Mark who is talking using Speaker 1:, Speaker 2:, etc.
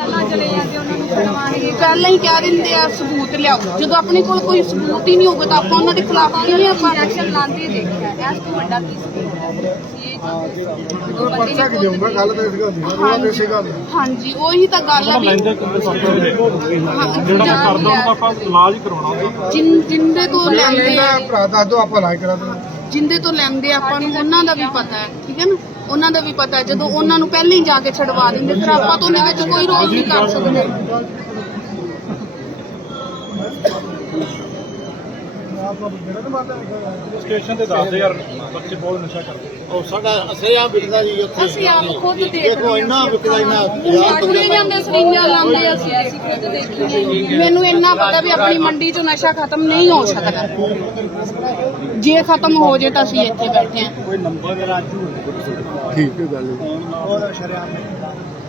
Speaker 1: ਪਹਿਲਾਂ ਹੀ ਕਹਿ ਦਿੰਦੇ ਆ ਸਬੂਤ ਲਿਆਓ। ਜਦੋਂ ਆਪਣੇ ਕੋਲ ਕੋਈ ਸਬੂਤ ਹੀ ਨਹੀਂ ਹੋਊਗਾ ਤਾਂ ਆਪਾਂ ਉਹਨਾਂ ਦੇ ਖਿਲਾਫ ਕਿਵੇਂ ਆਪਾਂ ਐਕਸ਼ਨ ਲਾਉਂਦੇ ਦੇਖਿਆ। ਇਸ ਤੋਂ ਵੱਡਾ ਕੀ
Speaker 2: ਪਰਚਾ ਕਿ ਦੇਊਂਗਾ ਗੱਲ ਤਾਂ ਇਸ ਗੱਲ ਦੀ ਉਹ ਇਸੇ ਗੱਲ
Speaker 1: ਹਾਂਜੀ ਉਹੀ ਤਾਂ ਗੱਲ ਆ ਵੀ
Speaker 3: ਜਿਹੜਾ ਕਰਦਾ ਆਪਾਂ ਇਲਾਜ ਕਰਾਉਣਾ
Speaker 1: ਜਿੰਦੇ ਤੋਂ ਲੈਂਦੇ ਆ
Speaker 2: ਭਰਾ ਦੱਸ ਦਿਓ ਆਪਾਂ ਇਲਾਜ ਕਰਾ ਦਿੰਦੇ।
Speaker 1: ਜਿੰਦੇ ਤੋਂ ਲੈਂਦੇ ਆਪਾਂ ਨੂੰ ਉਹਨਾਂ ਦਾ ਵੀ ਪਤਾ ਹੈ, ਠੀਕ ਹੈ ਨਾ, ਉਹਨਾਂ ਦਾ ਵੀ ਪਤਾ ਹੈ। ਜਦੋਂ ਉਹਨਾਂ ਨੂੰ ਪਹਿਲਾਂ ਹੀ ਜਾ ਕੇ ਛਡਵਾ ਦਿੰਦੇ ਫਿਰ ਆਪਾਂ ਤਾਂ ਉਹਦੇ ਵਿੱਚ ਕੋਈ ਰੋਲ ਨਹੀਂ ਕਰ ਸਕਦੇ।
Speaker 3: ਸਟੇਸ਼ਨ ਤੇ ਦੱਸਦੇ ਯਾਰ ਬੱਚੇ ਬਹੁਤ ਨਸ਼ਾ ਕਰਦੇ।
Speaker 4: ਉਹ ਸਾਡਾ ਅਸਿਆ ਵਿਕਦਾ ਜੀ ਉੱਥੇ
Speaker 1: ਅਸੀਂ ਆਪ ਖੁਦ
Speaker 4: ਦੇਖੋ ਇੰਨਾ ਵਿਕਦਾ ਇੰਨਾ
Speaker 1: ਦੇਖਦੇ ਜਾਂਦੇ ਸਰੀਆਂ ਲਾਉਂਦੇ ਅਸੀਂ ਖੁਦ ਦੇਖੀਏ। ਮੈਨੂੰ ਇੰਨਾ ਪਤਾ ਵੀ ਆਪਣੀ ਮੰਡੀ 'ਚ ਨਸ਼ਾ ਖਤਮ ਨਹੀਂ ਹੋ ਸਕਦਾ। ਜੇ ਖਤਮ ਹੋ ਜੇ ਤਾਂ ਅਸੀਂ ਇੱਥੇ ਬੈਠੇ ਹਾਂ।
Speaker 2: ਠੀਕ ਹੈ ਗੱਲ।